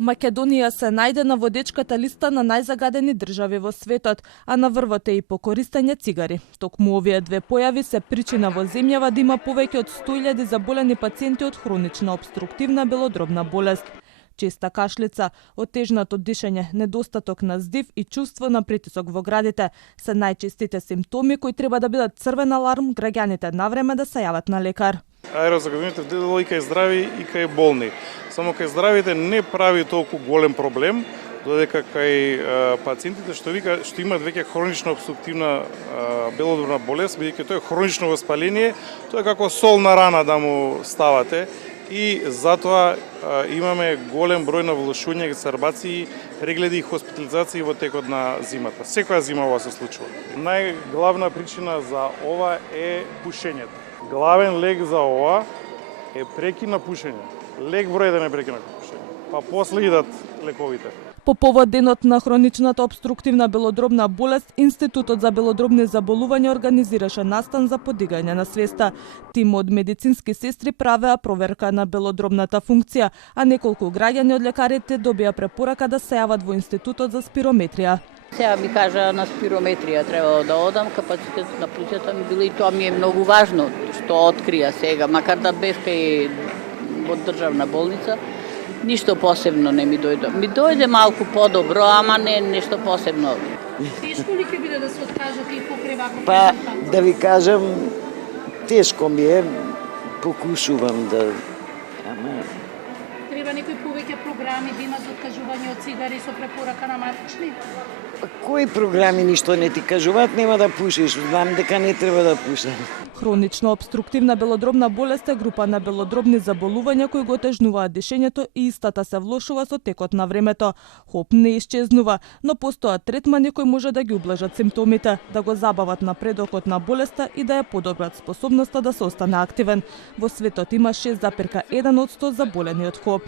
Македонија се најде на водечката листа на најзагадени држави во светот, а на врвот е и по користење цигари. Токму овие две појави се причина во земјава да има повеќе од 100.000 заболени пациенти од хронична обструктивна белодробна болест. Честа кашлица, отежнато дишење, недостаток на здив и чувство на притисок во градите се најчестите симптоми кои треба да бидат црвен аларм граѓаните навреме да се јават на лекар. Аерозагадувањето дело и кај здрави и кај болни. Само кај здравите не прави толку голем проблем, додека кај пациентите што имаат веќе хронична обструктивна белодробна болест, бидејќи тоа е хронично воспаление, тоа е како сол на рана да му ставате. И затоа имаме голем број на влошувања, екзарбации, прегледи и хоспитализации во текот на зимата. Секоја зима ова се случува. Најглавна причина за ова е пушењето. Главен лек за ова е прекин на пушење. Лек број 1 е прекин на пушење. Па после идат лековите. По повод денот на хроничната обструктивна белодробна болест, Институтот за белодробни заболувања организираше настан за подигање на свеста. Тим од медицински сестри правеа проверка на белодробната функција, а неколку граѓани од лекарите добија препорака да се јават во Институтот за спирометрија. Сега ми кажа на спирометрија требало да одам, капацитетот на плуќата ми било и тоа ми е многу важно, што открија сега, макар да бев кај во државна болница. Ништо посебно не ми дојде. Ми дојде малку подобро, ама не нешто посебно. Тешко ли ќе биде да се откажете и покрај ваков Па, резултат? да ви кажам, тешко ми е, покушувам да... Ама... Треба некои повеќе програми да има за откажување од цигари со препорака на матични? Кои програми ништо не ти кажуваат, нема да пушиш, знам дека не треба да пушам. Хронична обструктивна белодробна болест е група на белодробни заболувања кои го отежнуваат дишењето и истата се влошува со текот на времето. ХОП не исчезнува, но постојат третмани кои може да ги ублажат симптомите, да го забават напредокот на болеста и да ја подобрат способноста да се остане активен. Во светот има 6,1% заболени од ХОП.